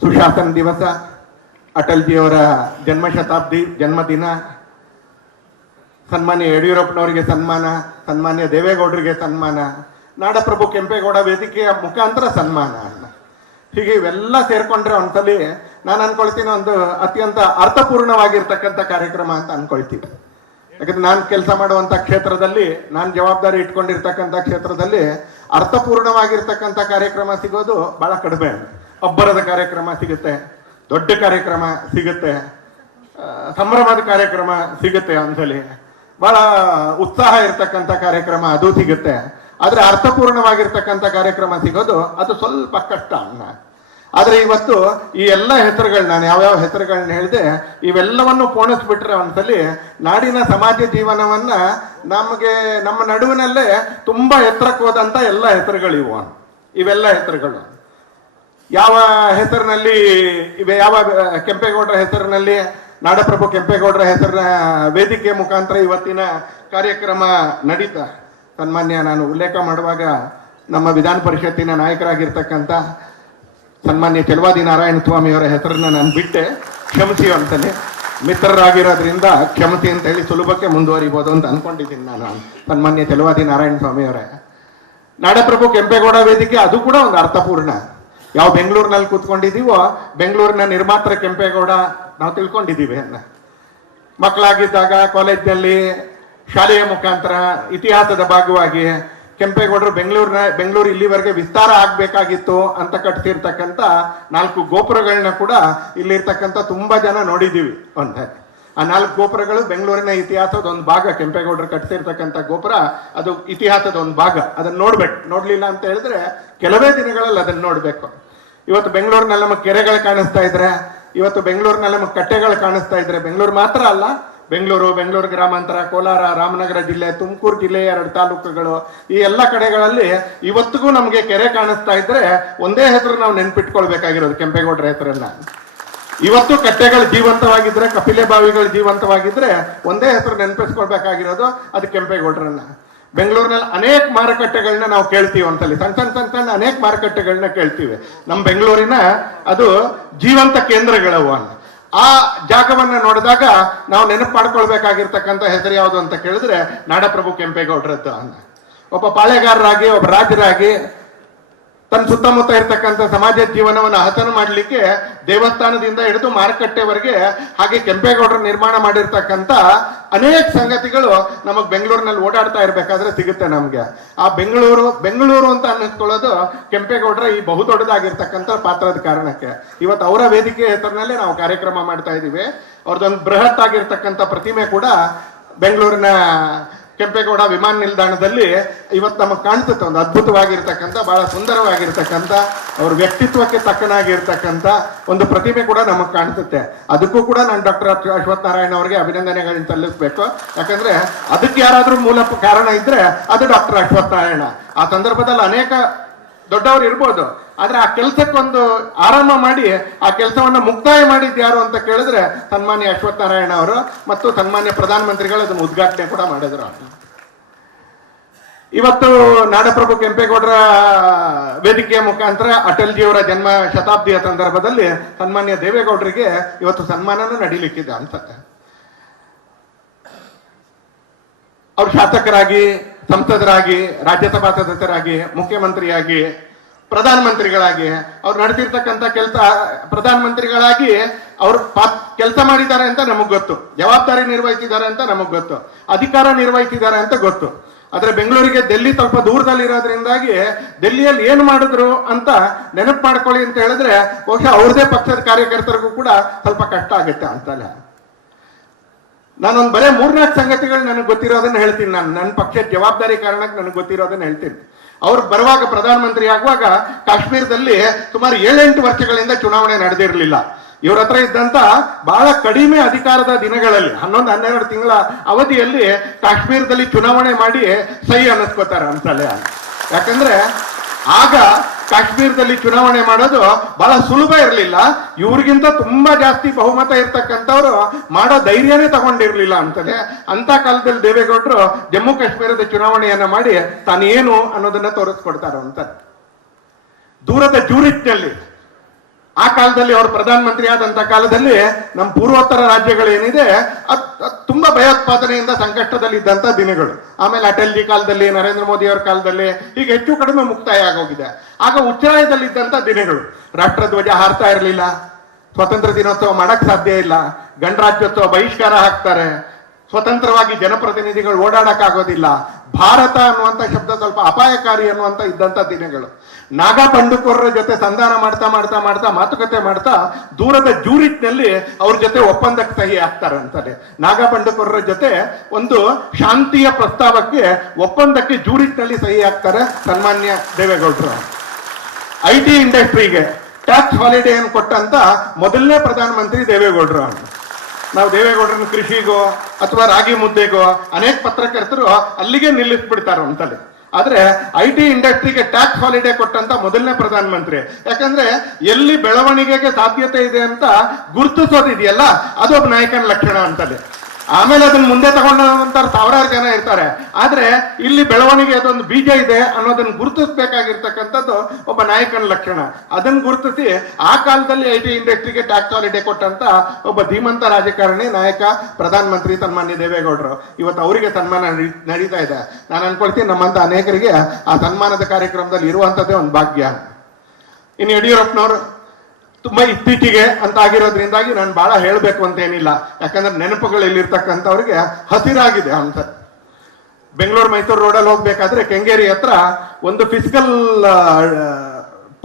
ಸುಶಾಸನ ದಿವಸ, ಅಟಲ್ಜಿಯವರ ಜನ್ಮಶತಾಬ್ದಿ ಜನ್ಮದಿನ, ಸನ್ಮಾನ್ಯ ಯಡಿಯೂರಪ್ಪನವರಿಗೆ ಸನ್ಮಾನ, ಸನ್ಮಾನ್ಯ ದೇವೇಗೌಡರಿಗೆ ಸನ್ಮಾನ, ನಾಡಪ್ರಭು ಕೆಂಪೇಗೌಡ ವೇದಿಕೆಯ ಮುಖಾಂತರ ಸನ್ಮಾನ. ಹೀಗೆ ಇವೆಲ್ಲ ಸೇರ್ಕೊಂಡ್ರೆ ಒಂದ್ಸಲಿ ನಾನು ಅನ್ಕೊಳ್ತೀನಿ ಒಂದು ಅತ್ಯಂತ ಅರ್ಥಪೂರ್ಣವಾಗಿರ್ತಕ್ಕಂಥ ಕಾರ್ಯಕ್ರಮ ಅಂತ ಅನ್ಕೊಳ್ತೀವಿ. ಯಾಕಂದ್ರೆ ನಾನು ಕೆಲಸ ಮಾಡುವಂತ ಕ್ಷೇತ್ರದಲ್ಲಿ, ನಾನು ಜವಾಬ್ದಾರಿ ಇಟ್ಕೊಂಡಿರ್ತಕ್ಕಂಥ ಕ್ಷೇತ್ರದಲ್ಲಿ ಅರ್ಥಪೂರ್ಣವಾಗಿರ್ತಕ್ಕಂಥ ಕಾರ್ಯಕ್ರಮ ಸಿಗೋದು ಬಹಳ ಕಡಿಮೆ. ಅಬ್ಬರದ ಕಾರ್ಯಕ್ರಮ ಸಿಗುತ್ತೆ, ದೊಡ್ಡ ಕಾರ್ಯಕ್ರಮ ಸಿಗುತ್ತೆ, ಸಂಭ್ರಮದ ಕಾರ್ಯಕ್ರಮ ಸಿಗುತ್ತೆ, ಒಂದ್ಸಲಿ ಬಹಳ ಉತ್ಸಾಹ ಇರ್ತಕ್ಕಂಥ ಕಾರ್ಯಕ್ರಮ ಅದು ಸಿಗುತ್ತೆ. ಆದ್ರೆ ಅರ್ಥಪೂರ್ಣವಾಗಿರ್ತಕ್ಕಂಥ ಕಾರ್ಯಕ್ರಮ ಸಿಗೋದು ಅದು ಸ್ವಲ್ಪ ಕಷ್ಟ ಅನ್ನ. ಆದ್ರೆ ಇವತ್ತು ಈ ಎಲ್ಲ ಹೆಸರುಗಳು, ನಾನು ಯಾವ್ಯಾವ ಹೆಸರುಗಳನ್ನ ಹೇಳಿದೆ, ಇವೆಲ್ಲವನ್ನು ಪೋಣಿಸ್ಬಿಟ್ರೆ ಒಂದ್ಸಲಿ ನಾಡಿನ ಸಮಾಜ ಜೀವನವನ್ನ ನಮಗೆ ನಮ್ಮ ನಡುವಿನಲ್ಲೇ ತುಂಬಾ ಎತ್ತರಕ್ಕೆ ಹೋದಂತ ಎಲ್ಲ ಹೆಸರುಗಳಿವು. ಇವೆಲ್ಲ ಹೆಸರುಗಳು ಯಾವ ಹೆಸರಿನಲ್ಲಿ ಇವೆ, ಯಾವ ಕೆಂಪೇಗೌಡರ ಹೆಸರಿನಲ್ಲಿ, ನಾಡಪ್ರಭು ಕೆಂಪೇಗೌಡರ ಹೆಸರಿನ ವೇದಿಕೆ ಮುಖಾಂತರ ಇವತ್ತಿನ ಕಾರ್ಯಕ್ರಮ ನಡೀತಾ. ಸನ್ಮಾನ್ಯ ನಾನು ಉಲ್ಲೇಖ ಮಾಡುವಾಗ ನಮ್ಮ ವಿಧಾನ ಪರಿಷತ್ತಿನ ನಾಯಕರಾಗಿರ್ತಕ್ಕಂಥ ಸನ್ಮಾನ್ಯ ಚೆಲುವಾದಿ ನಾರಾಯಣ ಸ್ವಾಮಿಯವರ ಹೆಸರನ್ನ ನಾನು ಬಿಟ್ಟೆ, ಕ್ಷಮಿಸಿ ಅಂತಲೇ. ಮಿತ್ರರಾಗಿರೋದ್ರಿಂದ ಕ್ಷಮಿಸಿ ಅಂತ ಹೇಳಿ ಸುಲಭಕ್ಕೆ ಮುಂದುವರಿಬೋದು ಅಂತ ಅನ್ಕೊಂಡಿದ್ದೀನಿ ನಾನು. ಸನ್ಮಾನ್ಯ ಚೆಲುವಾದಿ ನಾರಾಯಣ ಸ್ವಾಮಿಯವರೇ, ನಾಡಪ್ರಭು ಕೆಂಪೇಗೌಡ ವೇದಿಕೆ ಅದು ಕೂಡ ಒಂದು ಅರ್ಥಪೂರ್ಣ. ಯಾವ ಬೆಂಗಳೂರಿನಲ್ಲಿ ಕೂತ್ಕೊಂಡಿದ್ದೀವೋ, ಬೆಂಗಳೂರಿನ ನಿರ್ಮಾತ್ರ ಕೆಂಪೇಗೌಡ ನಾವು ತಿಳ್ಕೊಂಡಿದ್ದೀವಿ ಅನ್ನ. ಮಕ್ಕಳಾಗಿದ್ದಾಗ ಕಾಲೇಜ್ನಲ್ಲಿ ಶಾಲೆಯ ಮುಖಾಂತರ ಇತಿಹಾಸದ ಭಾಗವಾಗಿ ಕೆಂಪೇಗೌಡರು ಬೆಂಗಳೂರು ಇಲ್ಲಿವರೆಗೆ ವಿಸ್ತಾರ ಆಗ್ಬೇಕಾಗಿತ್ತು ಅಂತ ಕಟ್ಸಿರ್ತಕ್ಕಂಥ 4 ಗೋಪುರಗಳನ್ನ ಕೂಡ ಇಲ್ಲಿರ್ತಕ್ಕಂಥ ತುಂಬಾ ಜನ ನೋಡಿದ್ದೀವಿ. ಆ 4 ಗೋಪುರಗಳು ಬೆಂಗಳೂರಿನ ಇತಿಹಾಸದ ಒಂದು ಭಾಗ. ಕೆಂಪೇಗೌಡರು ಕಟ್ಸಿರ್ತಕ್ಕಂಥ ಗೋಪುರ ಅದು ಇತಿಹಾಸದ ಒಂದು ಭಾಗ. ಅದನ್ನ ನೋಡ್ಬೇಕು. ನೋಡ್ಲಿಲ್ಲ ಅಂತ ಹೇಳಿದ್ರೆ ಕೆಲವೇ ದಿನಗಳಲ್ಲಿ ಅದನ್ನ ನೋಡ್ಬೇಕು. ಇವತ್ತು ಬೆಂಗಳೂರಿನಲ್ಲಿ ನಮಗೆ ಕೆರೆಗಳು ಕಾಣಿಸ್ತಾ ಇದ್ರೆ, ಇವತ್ತು ಬೆಂಗಳೂರಿನಲ್ಲಿ ನಮಗೆ ಕಟ್ಟೆಗಳು ಕಾಣಿಸ್ತಾ ಇದ್ರೆ, ಬೆಂಗಳೂರು ಮಾತ್ರ ಅಲ್ಲ, ಬೆಂಗಳೂರು ಗ್ರಾಮಾಂತರ, ಕೋಲಾರ, ರಾಮನಗರ ಜಿಲ್ಲೆ, ತುಮಕೂರು ಜಿಲ್ಲೆಯ 2 ತಾಲೂಕುಗಳು, ಈ ಎಲ್ಲ ಕಡೆಗಳಲ್ಲಿ ಇವತ್ತಿಗೂ ನಮಗೆ ಕೆರೆ ಕಾಣಿಸ್ತಾ ಇದ್ರೆ ಒಂದೇ ಹೆಸರು ನಾವು ನೆನ್ಪಿಟ್ಕೊಳ್ಬೇಕಾಗಿರೋದು, ಕೆಂಪೇಗೌಡರ ಹೆಸರನ್ನ. ಇವತ್ತು ಕಟ್ಟೆಗಳು ಜೀವಂತವಾಗಿದ್ರೆ, ಕಪಿಲೆ ಬಾವಿಗಳು ಜೀವಂತವಾಗಿದ್ರೆ ಒಂದೇ ಹೆಸರು ನೆನಪಿಸ್ಕೊಳ್ಬೇಕಾಗಿರೋದು ಅದು ಕೆಂಪೇಗೌಡರನ್ನ. ಬೆಂಗಳೂರಿನಲ್ಲಿ ಅನೇಕ ಮಾರುಕಟ್ಟೆಗಳನ್ನ ನಾವು ಕೇಳ್ತೀವಿ. ಒಂದ್ಸಲಿ ಸಣ್ಣ ಅನೇಕ ಮಾರುಕಟ್ಟೆಗಳನ್ನ ಕೇಳ್ತೀವಿ. ನಮ್ಮ ಬೆಂಗಳೂರಿನ ಅದು ಜೀವಂತ ಕೇಂದ್ರಗಳವು. ಆ ಜಾಗವನ್ನ ನೋಡಿದಾಗ ನಾವು ನೆನಪು ಮಾಡ್ಕೊಳ್ಬೇಕಾಗಿರ್ತಕ್ಕಂಥ ಹೆಸರು ಯಾವುದು ಅಂತ ಕೇಳಿದ್ರೆ ನಾಡಪ್ರಭು ಕೆಂಪೇಗೌಡರದ್ದು. ಒಬ್ಬ ಪಾಳೆಗಾರರಾಗಿ, ಒಬ್ಬ ರಾಜರಾಗಿ ತನ್ನ ಸುತ್ತಮುತ್ತ ಇರ್ತಕ್ಕಂಥ ಸಮಾಜ ಜೀವನವನ್ನು ಹಸನು ಮಾಡಲಿಕ್ಕೆ ದೇವಸ್ಥಾನದಿಂದ ಹಿಡಿದು ಮಾರುಕಟ್ಟೆವರೆಗೆ, ಹಾಗೆ ಕೆಂಪೇಗೌಡರು ನಿರ್ಮಾಣ ಮಾಡಿರ್ತಕ್ಕಂಥ ಅನೇಕ ಸಂಗತಿಗಳು ನಮಗ್ ಬೆಂಗಳೂರಿನಲ್ಲಿ ಓಡಾಡ್ತಾ ಇರ್ಬೇಕಾದ್ರೆ ಸಿಗುತ್ತೆ ನಮ್ಗೆ. ಆ ಬೆಂಗಳೂರು ಅಂತ ಅನ್ನಿಸ್ಕೊಳ್ಳೋದು ಕೆಂಪೇಗೌಡರ ಈ ಬಹುದೊಡ್ಡದಾಗಿರ್ತಕ್ಕಂಥ ಪಾತ್ರದ ಕಾರಣಕ್ಕೆ. ಇವತ್ತು ಅವರ ವೇದಿಕೆ ಹೆಸರಿನಲ್ಲೇ ನಾವು ಕಾರ್ಯಕ್ರಮ ಮಾಡ್ತಾ ಇದ್ದೀವಿ. ಅವ್ರದ್ದೊಂದು ಬೃಹತ್ ಆಗಿರ್ತಕ್ಕಂಥ ಪ್ರತಿಮೆ ಕೂಡ ಬೆಂಗಳೂರಿನ ಕೆಂಪೇಗೌಡ ವಿಮಾನ ನಿಲ್ದಾಣದಲ್ಲಿ ಇವತ್ತು ನಮಗೆ ಕಾಣಿಸುತ್ತೆ. ಒಂದು ಅದ್ಭುತವಾಗಿರ್ತಕ್ಕಂಥ, ಬಹಳ ಸುಂದರವಾಗಿರ್ತಕ್ಕಂಥ, ಅವ್ರ ವ್ಯಕ್ತಿತ್ವಕ್ಕೆ ತಕ್ಕನಾಗಿರ್ತಕ್ಕಂಥ ಒಂದು ಪ್ರತಿಮೆ ಕೂಡ ನಮಗೆ ಕಾಣಿಸುತ್ತೆ. ಅದಕ್ಕೂ ಕೂಡ ನಾನು ಡಾಕ್ಟರ್ ಅಶ್ವಥ್ ನಾರಾಯಣ ಅವರಿಗೆ ಅಭಿನಂದನೆಗಳನ್ನ ಸಲ್ಲಿಸಬೇಕು. ಯಾಕಂದ್ರೆ ಅದಕ್ಕೆ ಯಾರಾದ್ರೂ ಮೂಲ ಕಾರಣ ಇದ್ರೆ ಅದು ಡಾಕ್ಟರ್ ಅಶ್ವಥ್ ನಾರಾಯಣ. ಆ ಸಂದರ್ಭದಲ್ಲಿ ಅನೇಕ ದೊಡ್ಡವರು ಇರ್ಬೋದು, ಆದ್ರೆ ಆ ಕೆಲಸಕ್ಕೊಂದು ಆರಂಭ ಮಾಡಿ ಆ ಕೆಲಸವನ್ನ ಮುಕ್ತಾಯ ಮಾಡಿದ್ದು ಯಾರು ಅಂತ ಕೇಳಿದ್ರೆ ಸನ್ಮಾನ್ಯ ಅಶ್ವಥ್ ನಾರಾಯಣ ಅವರು ಮತ್ತು ಸನ್ಮಾನ್ಯ ಪ್ರಧಾನಮಂತ್ರಿಗಳು ಅದನ್ನು ಉದ್ಘಾಟನೆ ಕೂಡ ಮಾಡಿದ್ರು. ಇವತ್ತು ನಾಡಪ್ರಭು ಕೆಂಪೇಗೌಡರ ವೇದಿಕೆಯ ಮುಖಾಂತರ ಅಟಲ್ಜಿಯವರ ಜನ್ಮ ಶತಾಬ್ದಿಯ ಸಂದರ್ಭದಲ್ಲಿ ಸನ್ಮಾನ್ಯ ದೇವೇಗೌಡರಿಗೆ ಇವತ್ತು ಸನ್ಮಾನನೂ ನಡೀಲಿಕ್ಕಿದೆ ಅನ್ಸುತ್ತೆ. ಅವ್ರು ಶಾಸಕರಾಗಿ, ಸಂಸದರಾಗಿ, ರಾಜ್ಯಸಭಾ ಸದಸ್ಯರಾಗಿ, ಮುಖ್ಯಮಂತ್ರಿಯಾಗಿ, ಪ್ರಧಾನಮಂತ್ರಿಗಳಾಗಿ ಅವ್ರು ನಡೆಸಿರ್ತಕ್ಕಂಥ ಕೆಲಸ, ಪ್ರಧಾನಮಂತ್ರಿಗಳಾಗಿ ಅವ್ರು ಕೆಲಸ ಮಾಡಿದ್ದಾರೆ ಅಂತ ನಮಗ್ ಗೊತ್ತು, ಜವಾಬ್ದಾರಿ ನಿರ್ವಹಿಸಿದ್ದಾರೆ ಅಂತ ನಮಗ್ ಗೊತ್ತು, ಅಧಿಕಾರ ನಿರ್ವಹಿಸಿದ್ದಾರೆ ಅಂತ ಗೊತ್ತು. ಆದ್ರೆ ಬೆಂಗಳೂರಿಗೆ ಡೆಲ್ಲಿ ಸ್ವಲ್ಪ ದೂರದಲ್ಲಿ ಇರೋದ್ರಿಂದಾಗಿ ಡೆಲ್ಲಿಯಲ್ಲಿ ಏನ್ ಮಾಡಿದ್ರು ಅಂತ ನೆನಪು ಮಾಡ್ಕೊಳ್ಳಿ ಅಂತ ಹೇಳಿದ್ರೆ ಬಹುಶಃ ಅವ್ರದೇ ಪಕ್ಷದ ಕಾರ್ಯಕರ್ತರಿಗೂ ಕೂಡ ಸ್ವಲ್ಪ ಕಷ್ಟ ಆಗುತ್ತೆ ಅಂತಲ್ಲ. ನಾನೊಂದು ಬರೇ 3-4 ಸಂಗತಿಗಳು ನನಗೆ ಗೊತ್ತಿರೋದನ್ನ ಹೇಳ್ತೀನಿ. ನನ್ನ ಪಕ್ಷದ ಜವಾಬ್ದಾರಿ ಕಾರಣಕ್ಕೆ ನನಗೆ ಗೊತ್ತಿರೋದನ್ನ ಹೇಳ್ತೀನಿ. ಅವ್ರು ಬರುವಾಗ, ಪ್ರಧಾನಮಂತ್ರಿ ಆಗುವಾಗ ಕಾಶ್ಮೀರದಲ್ಲಿ ಸುಮಾರು 7-8 ವರ್ಷಗಳಿಂದ ಚುನಾವಣೆ ನಡೆದಿರಲಿಲ್ಲ. ಇವ್ರ ಹತ್ರ ಇದ್ದಂತ ಬಹಳ ಕಡಿಮೆ ಅಧಿಕಾರದ ದಿನಗಳಲ್ಲಿ 11-12 ತಿಂಗಳ ಅವಧಿಯಲ್ಲಿ ಕಾಶ್ಮೀರದಲ್ಲಿ ಚುನಾವಣೆ ಮಾಡಿ ಸಹಿ ಅನ್ನಿಸ್ಕೋತಾರೆ ಅನ್ಸಲ್ಲ. ಯಾಕಂದ್ರೆ ಆಗ ಕಾಶ್ಮೀರದಲ್ಲಿ ಚುನಾವಣೆ ಮಾಡೋದು ಬಹಳ ಸುಲಭ ಇರಲಿಲ್ಲ. ಇವ್ರಿಗಿಂತ ತುಂಬಾ ಜಾಸ್ತಿ ಬಹುಮತ ಇರ್ತಕ್ಕಂಥವ್ರು ಮಾಡೋ ಧೈರ್ಯನೇ ತಗೊಂಡಿರ್ಲಿಲ್ಲ ಅಂತಲೇ. ಅಂತ ಕಾಲದಲ್ಲಿ ದೇವೇಗೌಡರು ಜಮ್ಮು ಕಾಶ್ಮೀರದ ಚುನಾವಣೆಯನ್ನ ಮಾಡಿ ತಾನೇನು ಅನ್ನೋದನ್ನ ತೋರಿಸ್ಕೊಡ್ತಾರ ಅಂತ. ದೂರದ ಜೂರಿಚ್ನಲ್ಲಿ ಆ ಕಾಲದಲ್ಲಿ ಅವರು ಪ್ರಧಾನಮಂತ್ರಿ ಆದಂತ ಕಾಲದಲ್ಲಿ ನಮ್ಮ ಪೂರ್ವೋತ್ತರ ರಾಜ್ಯಗಳು ಏನಿದೆ ಅದು ತುಂಬಾ ಭಯೋತ್ಪಾದನೆಯಿಂದ ಸಂಕಷ್ಟದಲ್ಲಿ ಇದ್ದಂತ ದಿನಗಳು. ಆಮೇಲೆ ಅಟಲ್ಜಿ ಕಾಲದಲ್ಲಿ, ನರೇಂದ್ರ ಮೋದಿ ಅವರ ಕಾಲದಲ್ಲಿ ಹೀಗೆ ಹೆಚ್ಚು ಕಡಿಮೆ ಮುಕ್ತಾಯ ಆಗೋಗಿದೆ. ಆಗ ಉಚ್ಚರಾಯದಲ್ಲಿ ಇದ್ದಂತ ದಿನಗಳು. ರಾಷ್ಟ್ರಧ್ವಜ ಹಾರ್ತಾ ಇರಲಿಲ್ಲ, ಸ್ವತಂತ್ರ ದಿನೋತ್ಸವ ಮಾಡಕ್ ಸಾಧ್ಯ ಇಲ್ಲ, ಗಣರಾಜ್ಯೋತ್ಸವ ಬಹಿಷ್ಕಾರ ಹಾಕ್ತಾರೆ, ಸ್ವತಂತ್ರವಾಗಿ ಜನಪ್ರತಿನಿಧಿಗಳು ಓಡಾಡಕ್ಕಾಗೋದಿಲ್ಲ, ಭಾರತ ಅನ್ನುವಂಥ ಶಬ್ದ ಸ್ವಲ್ಪ ಅಪಾಯಕಾರಿ ಅನ್ನುವಂಥ ಇದ್ದಂಥ ದಿನಗಳು. ನಾಗಾ ಬಂಡುಕೋರರ ಜೊತೆ ಸಂಧಾನ ಮಾಡ್ತಾ ಮಾಡ್ತಾ ಮಾಡ್ತಾ ಮಾತುಕತೆ ಮಾಡ್ತಾ ದೂರದ ಜೂರಿಟ್ನಲ್ಲಿ ಅವ್ರ ಜೊತೆ ಒಪ್ಪಂದಕ್ಕೆ ಸಹಿ ಆಗ್ತಾರೆ ಅಂತಾರೆ. ನಾಗಾ ಬಂಡುಕೋರರ ಜೊತೆ ಒಂದು ಶಾಂತಿಯ ಪ್ರಸ್ತಾವಕ್ಕೆ ಒಪ್ಪಂದಕ್ಕೆ ಜೂರಿಟ್ನಲ್ಲಿ ಸಹಿ ಆಗ್ತಾರೆ ಸನ್ಮಾನ್ಯ ದೇವೇಗೌಡರು. IT ಇಂಡಸ್ಟ್ರಿಗೆ ಟ್ಯಾಕ್ಸ್ ಹಾಲಿಡೇ ಅನ್ನು ಕೊಟ್ಟಂತ ಮೊದಲನೇ ಪ್ರಧಾನಮಂತ್ರಿ ದೇವೇಗೌಡರು. ನಾವು ದೇವೇಗೌಡರನ್ನ ಕೃಷಿಗೋ ಅಥವಾ ರಾಗಿ ಮುದ್ದೆಗೋ ಅನೇಕ ಪತ್ರಕರ್ತರು ಅಲ್ಲಿಗೆ ನಿಲ್ಲಿಸ್ಬಿಡ್ತಾರೆ ಅಂತಲ್ಲಿ. ಆದ್ರೆ IT ಇಂಡಸ್ಟ್ರಿಗೆ ಟ್ಯಾಕ್ಸ್ ಹಾಲಿಡೇ ಕೊಟ್ಟಂತ ಮೊದಲನೇ ಪ್ರಧಾನಮಂತ್ರಿ. ಯಾಕಂದ್ರೆ ಎಲ್ಲಿ ಬೆಳವಣಿಗೆಗೆ ಸಾಧ್ಯತೆ ಇದೆ ಅಂತ ಗುರುತಿಸೋದಿದೆಯಲ್ಲ, ಅದೊಬ್ಬ ನಾಯಕನ ಲಕ್ಷಣ ಅಂತಲ್ಲಿ. ಆಮೇಲೆ ಅದನ್ನ ಮುಂದೆ ತಗೊಂಡಂತ ಸಾವಿರಾರು ಜನ ಇರ್ತಾರೆ. ಆದ್ರೆ ಇಲ್ಲಿ ಬೆಳವಣಿಗೆ ಅದೊಂದು ಬೀಜ ಇದೆ ಅನ್ನೋದನ್ನ ಗುರುತಿಸಬೇಕಾಗಿರ್ತಕ್ಕಂಥದ್ದು ಒಬ್ಬ ನಾಯಕನ ಲಕ್ಷಣ. ಅದನ್ನ ಗುರುತಿಸಿ ಆ ಕಾಲದಲ್ಲಿ IT ಇಂಡಸ್ಟ್ರಿಗೆ ಟ್ಯಾಕ್ಸ್ ಹಾಲಿಡೇ ಕೊಟ್ಟಂತ ಒಬ್ಬ ಧೀಮಂತ ರಾಜಕಾರಣಿ, ನಾಯಕ, ಪ್ರಧಾನಮಂತ್ರಿ ಸನ್ಮಾನ್ಯ ದೇವೇಗೌಡರು. ಇವತ್ತು ಅವರಿಗೆ ಸನ್ಮಾನ ನಡೀತಾ ಇದೆ. ನಾನು ಅನ್ಕೊಳ್ತೀನಿ ನಮ್ಮಂತ ಅನೇಕರಿಗೆ ಆ ಸನ್ಮಾನದ ಕಾರ್ಯಕ್ರಮದಲ್ಲಿ ಇರುವಂತದ್ದೇ ಒಂದು ಭಾಗ್ಯ. ಇನ್ನು ಯಡಿಯೂರಪ್ಪನವರು ತುಂಬಾ ಇತ್ತೀಚೆಗೆ ಅಂತ ಆಗಿರೋದ್ರಿಂದಾಗಿ ನಾನು ಬಹಳ ಹೇಳಬೇಕು ಅಂತ ಏನಿಲ್ಲ. ಯಾಕಂದ್ರೆ ನೆನಪುಗಳು ಇಲ್ಲಿರ್ತಕ್ಕಂಥವ್ರಿಗೆ ಹಸಿರಾಗಿದೆ ಅಂತ. ಬೆಂಗಳೂರು ಮೈಸೂರು ರೋಡಲ್ಲಿ ಹೋಗ್ಬೇಕಾದ್ರೆ ಕೆಂಗೇರಿ ಹತ್ರ ಒಂದು ಫಿಸಿಕಲ್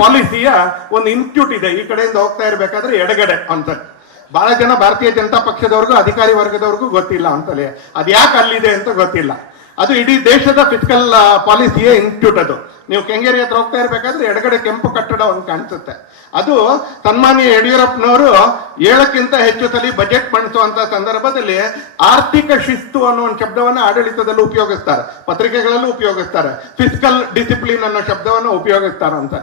ಪಾಲಿಸಿಯ ಒಂದು ಇನ್ಸ್ಟಿಟ್ಯೂಟ್ ಇದೆ. ಈ ಕಡೆಯಿಂದ ಹೋಗ್ತಾ ಇರ್ಬೇಕಾದ್ರೆ ಎಡಗಡೆ ಅಂತ. ಬಹಳ ಜನ ಭಾರತೀಯ ಜನತಾ ಪಕ್ಷದವ್ರಿಗೂ ಅಧಿಕಾರಿ ವರ್ಗದವ್ರಿಗೂ ಗೊತ್ತಿಲ್ಲ ಅಂತಲೇ. ಅದ್ಯಾಕೆ ಅಲ್ಲಿದೆ ಅಂತ ಗೊತ್ತಿಲ್ಲ. ಅದು ಇಡೀ ದೇಶದ ಫಿಸಿಕಲ್ ಪಾಲಿಸಿಯ ಇನ್ಸ್ಟಿಟ್ಯೂಟ್. ಅದು ನೀವು ಕೆಂಗೇರಿ ಹತ್ರ ಹೋಗ್ತಾ ಇರ್ಬೇಕಾದ್ರೆ ಎಡಗಡೆ ಕೆಂಪು ಕಟ್ಟಡ ಒಂದು ಕಾಣಿಸುತ್ತೆ. ಅದು ಸನ್ಮಾನ್ಯ ಯಡಿಯೂರಪ್ಪನವರು 7ಕ್ಕಿಂತ ಹೆಚ್ಚು ಸಲ ಬಜೆಟ್ ಮಂಡಿಸುವಂತ ಸಂದರ್ಭದಲ್ಲಿ ಆರ್ಥಿಕ ಶಿಸ್ತು ಅನ್ನೋ ಒಂದು ಶಬ್ದವನ್ನ ಆಡಳಿತದಲ್ಲಿ ಉಪಯೋಗಿಸ್ತಾರೆ, ಪತ್ರಿಕೆಗಳಲ್ಲೂ ಉಪಯೋಗಿಸ್ತಾರೆ, ಫಿಸಿಕಲ್ ಡಿಸಿಪ್ಲಿನ್ ಅನ್ನೋ ಶಬ್ದವನ್ನು ಉಪಯೋಗಿಸ್ತಾರೆ ಅಂತ.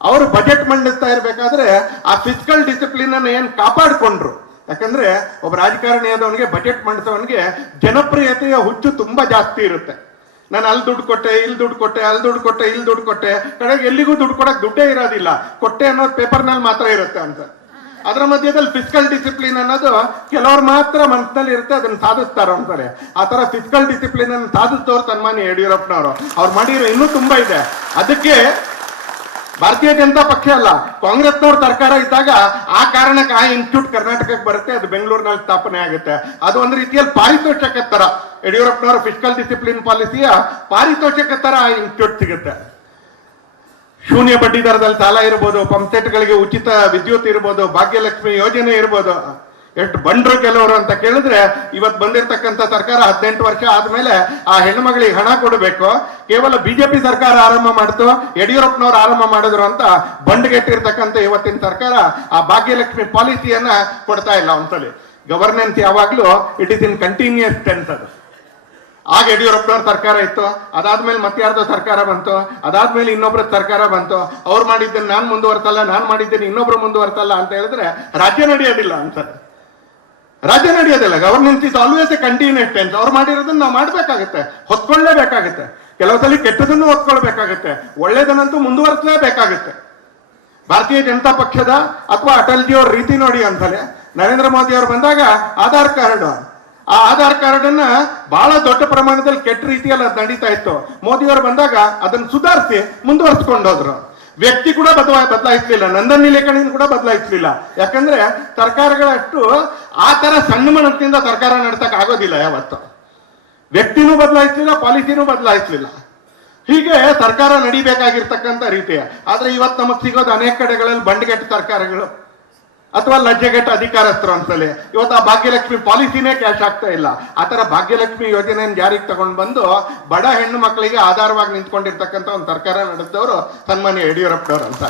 ಅವರು ಬಜೆಟ್ ಮಂಡಿಸ್ತಾ ಇರ್ಬೇಕಾದ್ರೆ ಆ ಫಿಸಿಕಲ್ ಡಿಸಿಪ್ಲಿನ್ ಅನ್ನು ಏನ್ ಕಾಪಾಡಿಕೊಂಡ್ರು. ಯಾಕಂದ್ರೆ ಒಬ್ಬ ರಾಜಕಾರಣಿ ಆದವನಿಗೆ, ಬಜೆಟ್ ಮಂಡಿಸೋವನಿಗೆ ಜನಪ್ರಿಯತೆಯ ಹುಚ್ಚು ತುಂಬಾ ಜಾಸ್ತಿ ಇರುತ್ತೆ. ನಾನು ಅಲ್ಲಿ ದುಡ್ಡು ಕೊಟ್ಟೆ, ಇಲ್ಲಿ ದುಡ್ಡು ಕೊಟ್ಟೆ, ಅಲ್ಲಿ ದುಡ್ಡು ಕೊಟ್ಟೆ, ಇಲ್ಲಿ ದುಡ್ಡು ಕೊಟ್ಟೆ, ಕಡೆಗೆ ಎಲ್ಲಿಗೂ ದುಡ್ಡು ಕೊಡಕ್ ದುಡ್ಡೇ ಇರೋದಿಲ್ಲ, ಕೊಟ್ಟೆ ಅನ್ನೋದು ಪೇಪರ್ನಲ್ಲಿ ಮಾತ್ರ ಇರುತ್ತೆ ಅಂತ. ಅದರ ಮಧ್ಯದಲ್ಲಿ ಫಿಸಿಕಲ್ ಡಿಸಿಪ್ಲಿನ್ ಅನ್ನೋದು ಕೆಲವ್ರು ಮಾತ್ರ ಮನಸ್ಸಿನಲ್ಲಿ ಇರುತ್ತೆ, ಅದನ್ನ ಸಾಧಿಸ್ತಾರ ಅಂತಾರೆ. ಆ ತರ ಫಿಸಿಕಲ್ ಡಿಸಿಪ್ಲಿನ್ ಅನ್ನು ಸಾಧಿಸ್ತವ್ರು ಸನ್ಮಾನ್ಯ ಯಡಿಯೂರಪ್ಪನವರು. ಅವ್ರು ಮಾಡಿರೋ ಇನ್ನೂ ತುಂಬಾ ಇದೆ. ಅದಕ್ಕೆ ಭಾರತೀಯ ಜನತಾ ಪಕ್ಷ ಅಲ್ಲ, ಕಾಂಗ್ರೆಸ್ನವ್ರ ಸರ್ಕಾರ ಇದ್ದಾಗ ಆ ಕಾರಣಕ್ಕೆ ಆ ಇನ್ಸ್ಟಿಟ್ಯೂಟ್ ಕರ್ನಾಟಕಕ್ಕೆ ಬರುತ್ತೆ, ಅದು ಬೆಂಗಳೂರಿನಲ್ಲಿ ಸ್ಥಾಪನೆ ಆಗುತ್ತೆ. ಅದು ಒಂದು ರೀತಿಯಲ್ಲಿ ಪಾರಿತೋಷಕ ತರ, ಯಡಿಯೂರಪ್ಪನವರ ಫಿಸಿಕಲ್ ಡಿಸಿಪ್ಲಿನ್ ಪಾಲಿಸಿಯ ಪಾರಿತೋಷಕ ತರ ಆ ಇನ್ಸ್ಟಿಟ್ಯೂಟ್ ಸಿಗುತ್ತೆ. ಶೂನ್ಯ ಬಡ್ಡಿ ದರದಲ್ಲಿ ಸಾಲ ಇರ್ಬೋದು, ಪಂಪ್ಸೆಟ್ಗಳಿಗೆ ಉಚಿತ ವಿದ್ಯುತ್ ಇರ್ಬೋದು, ಭಾಗ್ಯಲಕ್ಷ್ಮಿ ಯೋಜನೆ ಇರ್ಬೋದು. ಎಷ್ಟು ಬಂಡ್ರು ಕೆಲವರು ಅಂತ ಕೇಳಿದ್ರೆ, ಇವತ್ತು ಬಂದಿರತಕ್ಕಂಥ ಸರ್ಕಾರ 18 ವರ್ಷ ಆದ್ಮೇಲೆ ಆ ಹೆಣ್ಮಗಳಿಗೆ ಹಣ ಕೊಡಬೇಕು, ಕೇವಲ ಬಿಜೆಪಿ ಸರ್ಕಾರ ಆರಂಭ ಮಾಡ್ತು, ಯಡಿಯೂರಪ್ಪನವ್ರು ಆರಂಭ ಮಾಡಿದ್ರು ಅಂತ ಬಂಡ್ಗೆಟ್ಟಿರ್ತಕ್ಕಂಥ ಇವತ್ತಿನ ಸರ್ಕಾರ ಆ ಭಾಗ್ಯಲಕ್ಷ್ಮಿ ಪಾಲಿಸಿಯನ್ನ ಕೊಡ್ತಾ ಇಲ್ಲ ಒಂದ್ಸಲಿ. ಗವರ್ನೆನ್ಸ್ ಯಾವಾಗ್ಲೂ it is in continuous tense. ಅದು ಆಗ ಯಡಿಯೂರಪ್ಪನವ್ರ ಸರ್ಕಾರ ಇತ್ತು, ಅದಾದ್ಮೇಲೆ ಮತ್ತಾರ್ದೋ ಸರ್ಕಾರ ಬಂತು, ಅದಾದ್ಮೇಲೆ ಇನ್ನೊಬ್ರ ಸರ್ಕಾರ ಬಂತು. ಅವ್ರು ಮಾಡಿದ್ದನ್ನು ನಾನ್ ಮುಂದುವರ್ತಲ್ಲ, ನಾನ್ ಮಾಡಿದ್ದೇನೆ ಇನ್ನೊಬ್ರು ಮುಂದುವರ್ತಲ್ಲ ಅಂತ ಹೇಳಿದ್ರೆ ರಾಜ್ಯ ನಡೆಯೋದಿಲ್ಲ ಅಂತ. ರಾಜ್ಯ ನಡೆಯೋದಿಲ್ಲ. Governance is always a continuous tense. ಅವ್ರು ಮಾಡಿರೋದನ್ನ ನಾವು ಮಾಡ್ಬೇಕಾಗತ್ತೆ, ಹೊತ್ಕೊಳ್ಳೇಬೇಕಾಗತ್ತೆ. ಕೆಲವು ಸಲ ಕೆಟ್ಟದನ್ನು ಹೊತ್ಕೊಳ್ಬೇಕಾಗತ್ತೆ, ಒಳ್ಳೇದನ್ನಂತೂ ಮುಂದುವರಿಸಲೇಬೇಕಾಗತ್ತೆ. ಭಾರತೀಯ ಜನತಾ ಪಕ್ಷದ ಅಥವಾ ಅಟಲ್ಜಿ ಅವ್ರ ರೀತಿ ನೋಡಿ ಅಂತಲೇ ನರೇಂದ್ರ ಮೋದಿ ಅವರು ಬಂದಾಗ ಆಧಾರ್ ಕಾರ್ಡ್, ಆ ಆಧಾರ್ ಕಾರ್ಡ್ ಅನ್ನ ಬಹಳ ದೊಡ್ಡ ಪ್ರಮಾಣದಲ್ಲಿ ಕೆಟ್ಟ ರೀತಿಯಲ್ಲಿ ಅದು ನಡೀತಾ ಇತ್ತು. ಮೋದಿ ಅವರು ಬಂದಾಗ ಅದನ್ನು ಸುಧಾರಿಸಿ ಮುಂದುವರಿಸಿಕೊಂಡು ಹೋದ್ರು. ವ್ಯಕ್ತಿ ಕೂಡ ಬದಲಾಯಿಸಲಿಲ್ಲ, ನಂದನ್ ನಿಲೇಕಣಿನ ಕೂಡ ಬದಲಾಯಿಸಲಿಲ್ಲ. ಯಾಕಂದ್ರೆ ಸರ್ಕಾರಗಳಷ್ಟು ಆ ತರ ಸಣ್ಣ ಮನಸ್ಸಿನಿಂದ ಸರ್ಕಾರ ನಡೆಸಕ್ ಆಗೋದಿಲ್ಲ. ಯಾವತ್ತು ವ್ಯಕ್ತಿನೂ ಬದಲಾಯಿಸಲಿಲ್ಲ, ಪಾಲಿಸಿನೂ ಬದಲಾಯಿಸಲಿಲ್ಲ. ಹೀಗೆ ಸರ್ಕಾರ ನಡಿಬೇಕಾಗಿರ್ತಕ್ಕಂಥ ರೀತಿಯ. ಆದ್ರೆ ಇವತ್ತು ನಮಗ್ ಸಿಗೋದು ಅನೇಕ ಕಡೆಗಳಲ್ಲಿ ಬಂಡ್ಗೆಟ್ಟ ಸರ್ಕಾರಗಳು ಅಥವಾ ಲಜ್ಜೆಗೆಟ್ಟ ಅಧಿಕಾರಸ್ಥರು ಅಂತಲೇ. ಇವತ್ತು ಆ ಭಾಗ್ಯಲಕ್ಷ್ಮಿ ಪಾಲಿಸಿನೇ ಕ್ಯಾಶ್ ಆಗ್ತಾ ಇಲ್ಲ. ಆತರ ಭಾಗ್ಯಲಕ್ಷ್ಮಿ ಯೋಜನೆಯನ್ನು ಜಾರಿಗೆ ತಗೊಂಡು ಬಂದು ಬಡ ಹೆಣ್ಣು ಮಕ್ಕಳಿಗೆ ಆಧಾರವಾಗಿ ನಿಂತ್ಕೊಂಡಿರ್ತಕ್ಕಂಥ ಒಂದು ಸರ್ಕಾರ ನಡೆಸಿದವರು ಸನ್ಮಾನ್ಯ ಯಡಿಯೂರಪ್ಪನವರು ಅಂತ.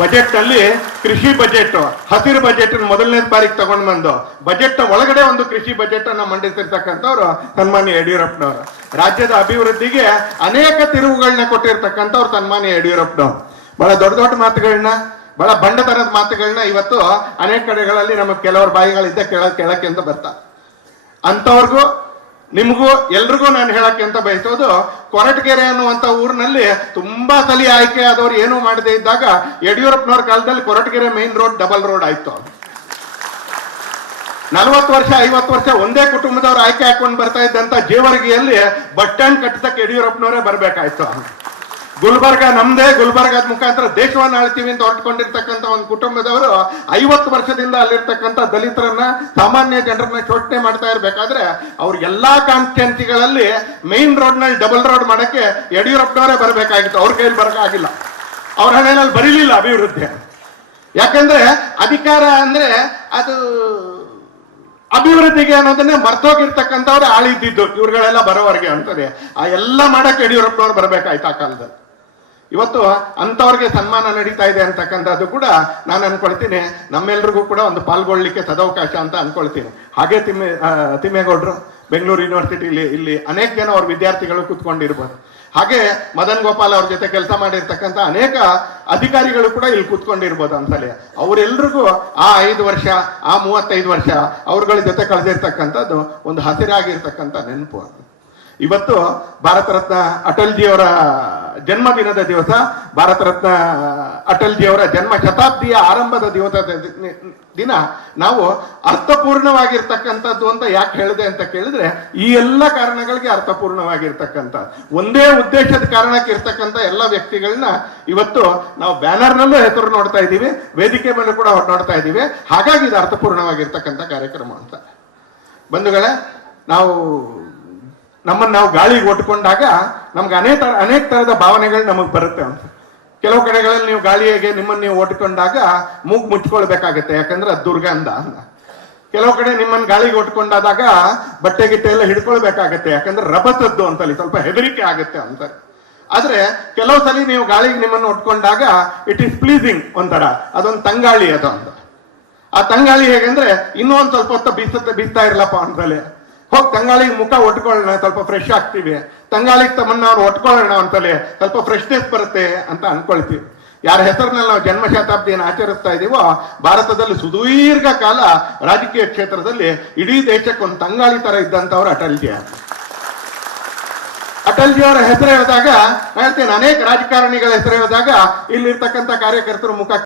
ಬಜೆಟ್ ನಲ್ಲಿ ಕೃಷಿ ಬಜೆಟ್, ಹಸಿರು ಬಜೆಟ್ ಮೊದಲನೇ ಬಾರಿಗೆ ತಗೊಂಡು ಬಂದು ಬಜೆಟ್ ಒಳಗಡೆ ಒಂದು ಕೃಷಿ ಬಜೆಟ್ ಅನ್ನ ಮಂಡಿಸಿರ್ತಕ್ಕಂಥವ್ರು ಸನ್ಮಾನ್ಯ ಯಡಿಯೂರಪ್ಪನವರು. ರಾಜ್ಯದ ಅಭಿವೃದ್ಧಿಗೆ ಅನೇಕ ತಿರುವುಗಳನ್ನ ಕೊಟ್ಟಿರ್ತಕ್ಕಂಥವ್ರು ಸನ್ಮಾನ್ಯ ಯಡಿಯೂರಪ್ಪನವರು. ಬಹಳ ದೊಡ್ಡ ದೊಡ್ಡ ಮಾತುಗಳನ್ನ, ಬಹಳ ಬಂಡತನದ ಮಾತುಗಳನ್ನ ಇವತ್ತು ಅನೇಕ ಕಡೆಗಳಲ್ಲಿ ನಮಗೆ ಕೆಲವರ ಬಾಯಿಗಳಿದ್ದ ಕೇಳಕ್ಕೆ ಅಂತ ಬರ್ತಾ. ಅಂತವ್ರಿಗೂ ನಿಮಗೂ ಎಲ್ರಿಗೂ ನಾನು ಹೇಳಕ್ಕೆ ಅಂತ ಬಯಸೋದು, ಕೊರಟಗೆರೆ ಅನ್ನುವಂತ ಊರಿನಲ್ಲಿ ತುಂಬಾ ಸಲ ಆಯ್ಕೆ ಆದವ್ರು ಏನೂ ಮಾಡದೇ ಇದ್ದಾಗ ಯಡಿಯೂರಪ್ಪನವ್ರ ಕಾಲದಲ್ಲಿ Koratagere main road double road ಆಯ್ತು. 40 ವರ್ಷ 50 ವರ್ಷ ಒಂದೇ ಕುಟುಂಬದವ್ರು ಆಯ್ಕೆ ಹಾಕೊಂಡು ಬರ್ತಾ ಇದ್ದಂತ ಜೇವರ್ಗಿಯಲ್ಲಿ ಬಸ್ ಸ್ಟ್ಯಾಂಡ್ ಕಟ್ಟಕ್ಕೆ ಯಡಿಯೂರಪ್ಪನವರೇ ಬರ್ಬೇಕಾಯ್ತು. ಗುಲ್ಬರ್ಗ ನಮ್ದೇ, ಗುಲ್ಬರ್ಗದ ಮುಖಾಂತರ ದೇಶವನ್ನ ಆಳ್ತೀವಿ ಅಂತ ಹೊರಟ್ಕೊಂಡಿರ್ತಕ್ಕಂಥ ಒಂದು ಕುಟುಂಬದವರು 50 ವರ್ಷದಿಂದ ಅಲ್ಲಿರ್ತಕ್ಕಂಥ ದಲಿತರನ್ನ, ಸಾಮಾನ್ಯ ಜನರನ್ನ ಶೋಷಣೆ ಮಾಡ್ತಾ ಇರ್ಬೇಕಾದ್ರೆ ಅವ್ರ ಎಲ್ಲಾ ಕಾನ್ಸ್ಟಿಟ್ಯೂನ್ಸಿಗಳಲ್ಲಿ ಮೇನ್ ರೋಡ್ ನಲ್ಲಿ ಡಬಲ್ ರೋಡ್ ಮಾಡಕ್ಕೆ ಯಡಿಯೂರಪ್ಪನವರೇ ಬರ್ಬೇಕಾಗಿತ್ತು. ಅವ್ರ ಕೈಯಲ್ಲಿ ಬರಕಾಗಿಲ್ಲ, ಅವ್ರ ಹಣೆಯಲ್ಲಿ ಬರೀಲಿಲ್ಲ ಅಭಿವೃದ್ಧಿ. ಯಾಕಂದ್ರೆ ಅಧಿಕಾರ ಅಂದ್ರೆ ಅದು ಅಭಿವೃದ್ಧಿಗೆ ಅನ್ನೋದನ್ನೇ ಮರ್ತೋಗಿರ್ತಕ್ಕಂಥವ್ರೆ ಆಳಿದ್ದಿದ್ದು, ಇವ್ರುಗಳೆಲ್ಲ ಬರೋವರೆಗೆ ಅಂತಾರೆ. ಆ ಎಲ್ಲ ಮಾಡಕ್ಕೆ ಯಡಿಯೂರಪ್ಪನವ್ರು ಬರ್ಬೇಕಾಯ್ತು ಆ ಕಾಲದಲ್ಲಿ. ಇವತ್ತು ಅಂಥವ್ರಿಗೆ ಸನ್ಮಾನ ನಡೀತಾ ಇದೆ ಅಂತಕ್ಕಂಥದ್ದು ಕೂಡ ನಾನು ಅನ್ಕೊಳ್ತೀನಿ ನಮ್ಮೆಲ್ರಿಗೂ ಕೂಡ ಒಂದು ಪಾಲ್ಗೊಳ್ಳಿಕ್ಕೆ ಸದವಕಾಶ ಅಂತ ಅನ್ಕೊಳ್ತೀನಿ. ಹಾಗೆ ತಿಮ್ಮೇಗೌಡರು ಬೆಂಗಳೂರು ಯೂನಿವರ್ಸಿಟಿಲಿ ಇಲ್ಲಿ ಅನೇಕ ಜನ ಅವ್ರ ವಿದ್ಯಾರ್ಥಿಗಳು ಕೂತ್ಕೊಂಡಿರ್ಬೋದು. ಹಾಗೆ ಮದನ್ ಗೋಪಾಲ್ ಅವ್ರ ಜೊತೆ ಕೆಲಸ ಮಾಡಿರ್ತಕ್ಕಂಥ ಅನೇಕ ಅಧಿಕಾರಿಗಳು ಕೂಡ ಇಲ್ಲಿ ಕೂತ್ಕೊಂಡಿರ್ಬೋದು ಅನ್ಸಲಿ. ಅವರೆಲ್ರಿಗೂ ಆ 5 ವರ್ಷ, ಆ 35 ವರ್ಷ ಅವ್ರಗಳ ಜೊತೆ ಕಳೆದಿರ್ತಕ್ಕಂಥದ್ದು ಒಂದು ಹಸಿರಾಗಿರ್ತಕ್ಕಂಥ ನೆನಪು. ಇವತ್ತು ಭಾರತ ರತ್ನ ಅಟಲ್ಜಿಯವರ ಜನ್ಮದಿನದ ದಿವಸ, ಭಾರತ ರತ್ನ ಅಟಲ್ಜಿಯವರ ಜನ್ಮ ಶತಾಬ್ದಿಯ ಆರಂಭದ ದಿನ ನಾವು ಅರ್ಥಪೂರ್ಣವಾಗಿರ್ತಕ್ಕಂಥದ್ದು ಅಂತ ಯಾಕೆ ಹೇಳಿದೆ ಅಂತ ಕೇಳಿದ್ರೆ, ಈ ಎಲ್ಲ ಕಾರಣಗಳಿಗೆ ಅರ್ಥಪೂರ್ಣವಾಗಿರ್ತಕ್ಕಂಥ ಒಂದೇ ಉದ್ದೇಶದ ಕಾರಣಕ್ಕೆ ಇರ್ತಕ್ಕಂಥ ಎಲ್ಲ ವ್ಯಕ್ತಿಗಳನ್ನ ಇವತ್ತು ನಾವು ಬ್ಯಾನರ್ನಲ್ಲೂ ಹೆಸರು ನೋಡ್ತಾ ಇದ್ದೀವಿ, ವೇದಿಕೆ ಮೇಲೆ ಕೂಡ ನೋಡ್ತಾ ಇದ್ದೀವಿ. ಹಾಗಾಗಿ ಇದು ಅರ್ಥಪೂರ್ಣವಾಗಿರ್ತಕ್ಕಂಥ ಕಾರ್ಯಕ್ರಮ ಅಂತ. ಬಂಧುಗಳೇ, ನಮ್ಮನ್ನು ನಾವು ಗಾಳಿಗೆ ಒಟ್ಕೊಂಡಾಗ ನಮ್ಗೆ ಅನೇಕ ತರದ ಭಾವನೆಗಳು ನಮಗೆ ಬರುತ್ತೆ ಅಂತ. ಕೆಲವು ಕಡೆಗಳಲ್ಲಿ ನೀವು ಗಾಳಿಗೆ ನಿಮ್ಮನ್ನು ನೀವು ಒಟ್ಕೊಂಡಾಗ ಮೂಗು ಮುಚ್ಕೊಳ್ಬೇಕಾಗತ್ತೆ, ಯಾಕಂದ್ರೆ ಅದು ದುರ್ಗಂಧ. ಕೆಲವು ಕಡೆ ನಿಮ್ಮನ್ನು ಗಾಳಿಗೆ ಒಟ್ಕೊಂಡಾದಾಗ ಬಟ್ಟೆ ಗಿಟ್ಟೆ ಎಲ್ಲ ಹಿಡ್ಕೊಳ್ಬೇಕಾಗತ್ತೆ, ಯಾಕಂದ್ರೆ ರಭಸದ್ದು ಅಂತಲ್ಲಿ ಸ್ವಲ್ಪ ಹೆದರಿಕೆ ಆಗುತ್ತೆ ಅಂತಾರೆ. ಆದ್ರೆ ಕೆಲವು ಸಲ ನೀವು ಗಾಳಿಗೆ ನಿಮ್ಮನ್ನು ಒಟ್ಕೊಂಡಾಗ ಇಟ್ ಈಸ್ ಪ್ಲೀಸಿಂಗ್, ಒಂಥರ ಅದೊಂದು ತಂಗಾಳಿ. ಅದು ಅಂತ ಆ ತಂಗಾಳಿ ಹೇಗೆಂದ್ರೆ ಇನ್ನೂ ಒಂದ್ ಸ್ವಲ್ಪ ಹೊತ್ತು ಬೀಸ್ತಾ ಇರ್ಲಪ್ಪ ಅಂತಲೇ ಹೋಗಿ ತಂಗಾಳಿಗೆ ಮುಖ ಒಟ್ಕೊಳ್ಳೋಣ, ಸ್ವಲ್ಪ ಫ್ರೆಶ್ ಆಗ್ತೀವಿ. ತಂಗಾಳಿಗೆ ತಮ್ಮನ್ನ ಅವ್ರು ಒಟ್ಕೊಳ್ಳೋಣ ಅಂತಲೇ ಸ್ವಲ್ಪ ಫ್ರೆಶ್ನೆಸ್ ಬರುತ್ತೆ ಅಂತ ಅನ್ಕೊಳ್ತೀವಿ. ಯಾರ ಹೆಸರಿನಲ್ಲಿ ನಾವು ಜನ್ಮ ಶತಾಬ್ದಿಯನ್ನು ಆಚರಿಸ್ತಾ ಇದೀವೋ, ಭಾರತದಲ್ಲಿ ಸುದೀರ್ಘ ಕಾಲ ರಾಜಕೀಯ ಕ್ಷೇತ್ರದಲ್ಲಿ ಇಡೀ ದೇಶಕ್ಕೆ ಒಂದು ತಂಗಾಳಿ ತರ ಇದ್ದಂತವ್ರು ಅಟಲ್ಜಿ. ಅಟಲ್ಜಿಯವರ ಹೆಸರು ಹೇಳಿದಾಗ ಹೇಳ್ತೇನೆ, ಅನೇಕ ರಾಜಕಾರಣಿಗಳ ಹೆಸರು ಹೇಳಿದಾಗ ಇಲ್ಲಿರ್ತಕ್ಕಂಥ ಕಾರ್ಯಕರ್ತರು ಮುಖ